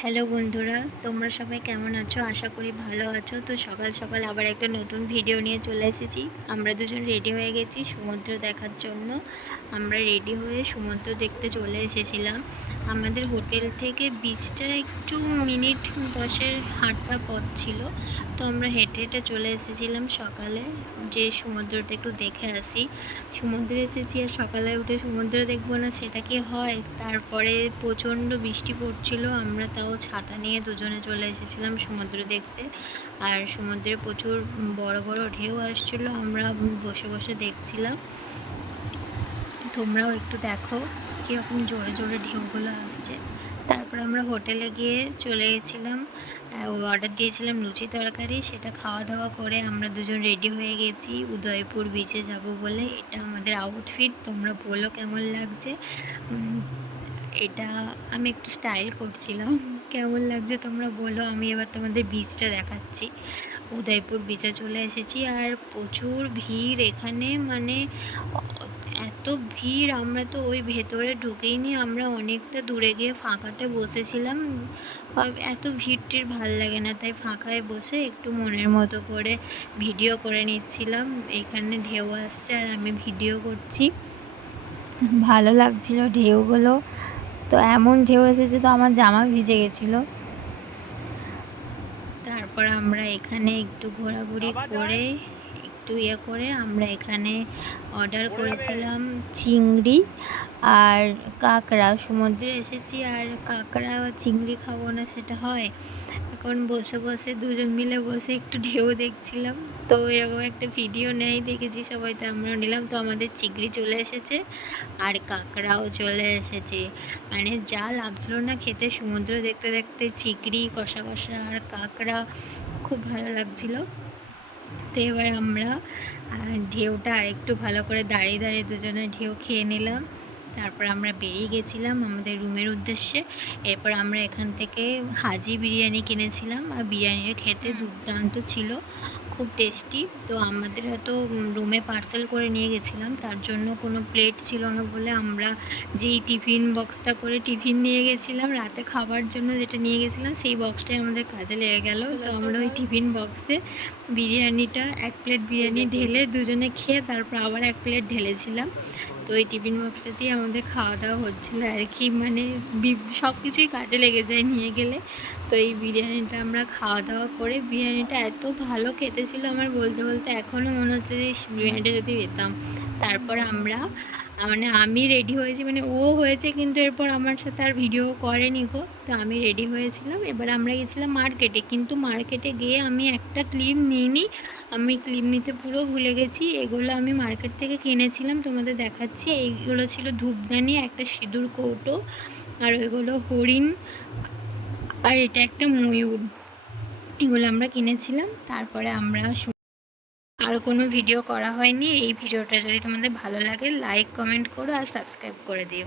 Hello বন্ধুরা, তোমরা সবাই কেমন আছো? আশা করি ভালো আছো। তো সকাল সকাল আবার একটা নতুন ভিডিও নিয়ে চলে এসেছি। আমরা দুজন রেডি হয়ে গেছি সমুদ্র দেখার জন্য। আমরা রেডি হয়ে সমুদ্র দেখতে চলে এসেছিলাম। আমাদের হোটেল থেকে বিচটা একটু মিনিট 10-এর হাঁটা পথ ছিল। তো আমরা হেঁটে হেঁটে চলে এসেছিলাম সকালে, যে সমুদ্রটা একটু দেখে আসি। সমুদ্রে এসেছি আর সকালে উঠে সমুদ্র দেখবো না, সেটা কি হয়? তারপরে প্রচণ্ড বৃষ্টি পড়ছিল, আমরা তাও ছাতা নিয়ে দুজনে চলে এসেছিলাম সমুদ্র দেখতে। আর সমুদ্রে প্রচুর বড় বড় ঢেউ আসছিলো, আমরা বসে বসে দেখছিলাম। তোমরাও একটু দেখো কীরকম জোরে জোরে ঢেউগুলো আসছে। তারপর আমরা হোটেলে গিয়ে চলে গেছিলাম, অর্ডার দিয়েছিলাম লুচি তরকারি। সেটা খাওয়া দাওয়া করে আমরা দুজন রেডি হয়ে গেছি উদয়পুর বিচে যাব বলে। এটা আমাদের আউটফিট, তোমরা বলো কেমন লাগছে। এটা আমি একটু স্টাইল করছিলাম, কেমন লাগছে তোমরা বলো। আমি এবার তোমাদের বিচটা দেখাচ্ছি। উদয়পুর বিচে চলে এসেছি আর প্রচুর ভিড় এখানে, মানে এত ভিড়, আমরা তো ওই ভেতরে ঢুকেইনি, আমরা অনেকটা দূরে গিয়ে ফাঁকাতে বসেছিলাম। এত ভিড় টিড় ভাল লাগে না, তাই ফাঁকায় বসে একটু মনের মতো করে ভিডিও করে নিচ্ছিলাম। এখানে ঢেউ আসছে আর আমি ভিডিও করছি। ভালো লাগছিল ঢেউগুলো। তো এমন ঢেউ এসেছে তো আমার জামা ভিজে গেছিলো। তারপর আমরা এখানে একটু ঘোরাঘুরি করে একটু করে আমরা এখানে অর্ডার করেছিলাম চিংড়ি আর কাঁকড়া। সমুদ্রে এসেছি আর কাঁকড়া বা চিংড়ি খাবো না, সেটা হয়? এখন বসে বসে দুজন মিলে বসে একটু ঢেউ দেখছিলাম। তো এরকম একটা ভিডিও নেই, দেখেছি সবাই, তো আমরা নিলাম। তো আমাদের চিংড়ি চলে এসেছে আর কাঁকড়াও চলে এসেছে। মানে যা লাগছিলো না খেতে, সমুদ্র দেখতে দেখতে চিংড়ি কষা কষা আর কাঁকড়া খুব ভালো লাগছিলো। তো এবার আমরা ঢেউটা আরেকটু ভালো করে দাঁড়িয়ে দাঁড়িয়ে দুজনে ঢেউ খেয়ে নিলাম। তারপর আমরা বেরিয়ে গেছিলাম আমাদের রুমের উদ্দেশ্যে। এরপর আমরা এখান থেকে হাজি বিরিয়ানি কিনেছিলাম আর বিরিয়ানিটা খেতে দুর্দান্ত ছিল, খুব টেস্টি। তো আমাদের হয়তো রুমে পার্সেল করে নিয়ে গেছিলাম, তার জন্য কোনো প্লেট ছিল না বলে আমরা যেই টিফিন বক্সটা করে টিফিন নিয়ে গেছিলাম রাতে খাবার জন্য, যেটা নিয়ে গেছিলাম সেই বক্সটাই আমাদের কাজে লেগে গেল। তো আমরা ওই টিফিন বক্সে বিরিয়ানিটা 1 প্লেট বিরিয়ানি ঢেলে দুজনে খেয়ে তারপর আবার 1 প্লেট ঢেলেছিলাম। তো ওই টিফিন বক্সটাতেই আমাদের খাওয়া দাওয়া হচ্ছিলো আর কি, মানে সব কিছুই কাজে লেগে যায় নিয়ে গেলে। তো এই বিরিয়ানিটা আমরা খাওয়া দাওয়া করে, বিরিয়ানিটা এত ভালো খেতে ছিল আমার, বলতে বলতে এখনও মনে হচ্ছে যে বিরিয়ানিটা যদি পেতাম। তারপর আমরা মানে আমি রেডি হয়েছি, মানে ও হয়েছে কিন্তু এরপর আমার সাথে আর ভিডিও করেনি গো। তো আমি রেডি হয়েছিলাম, এবার আমরা গেছিলাম মার্কেটে, কিন্তু মার্কেটে গিয়ে আমি একটা ক্লিপ নিইনি, আমি ক্লিপ নিতে পুরো ভুলে গেছি। এগুলো আমি মার্কেট থেকে কিনেছিলাম, তোমাদের দেখাচ্ছি। এইগুলো ছিল ধূপদানি, একটা সিঁদুর কৌটো, আর ওইগুলো হরিণ, আর এটা একটা ময়ূর। এগুলো আমরা কিনেছিলাম। তারপরে আমরা আরও কোনো ভিডিও করা হয়নি। এই ভিডিওটা যদি তোমাদের ভালো লাগে লাইক কমেন্ট করো আর সাবস্ক্রাইব করে দিও।